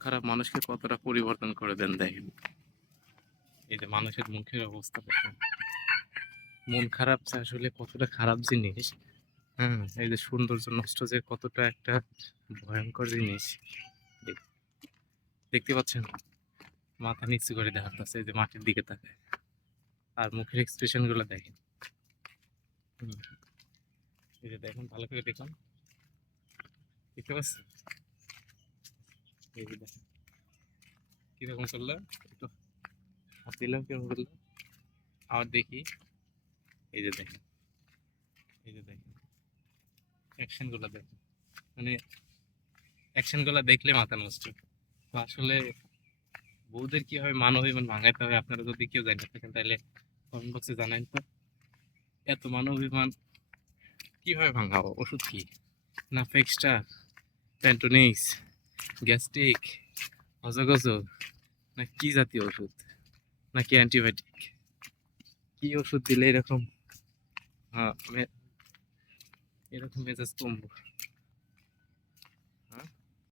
খারাপ মানুষকে কতটা পরিবর্তন করে দেন দেখেন। এই যে মানুষের মুখের অবস্থা দেখেন। মন খারাপ আসলে কতটা খারাপ জিনিস হ্যাঁ এই যে সৌন্দর্য নষ্ট যে কতটা একটা ভয়ঙ্কর জিনিস। দেখ- দেখতে পাচ্ছেন? মাথা নিচু করে দেখাচ্ছে, এই যে মাটির দিকে তাকায়। আর মুখের এক্সপ্রেশনগুলো দেখেন। এই যে দেখুন, ভালো করে দেখুন। দেখতে পাচ্ছেন? কীরকম একটু দিলাম, কীরকম আবার দেখি। এই যে দেখেন। এই যে দেখেন। অ্যাকশনগুলো দেখেন। মানে অ্যাকশনগুলো দেখলে মাথা নষ্ট। তো আসলে বউদের কীভাবে মানবিমান ভাঙাইতে হবে, আপনারা যদি কেউ জানিয়ে থাকেন, তাহলে কমেন্ট বক্সে জানান তো। এত মানবিমান কীভাবে ভাঙাবো? ওষুধ কি? না ফেক্সটা প্যান্টোনিক্স গ্যাস্ট্রিক অজগজ না কি জাতীয় ওষুধ? নাকি অ্যান্টিবায়োটিক? কি ওষুধ দিলে এরকম হ্যাঁ এরকম মেজাজ কমবো?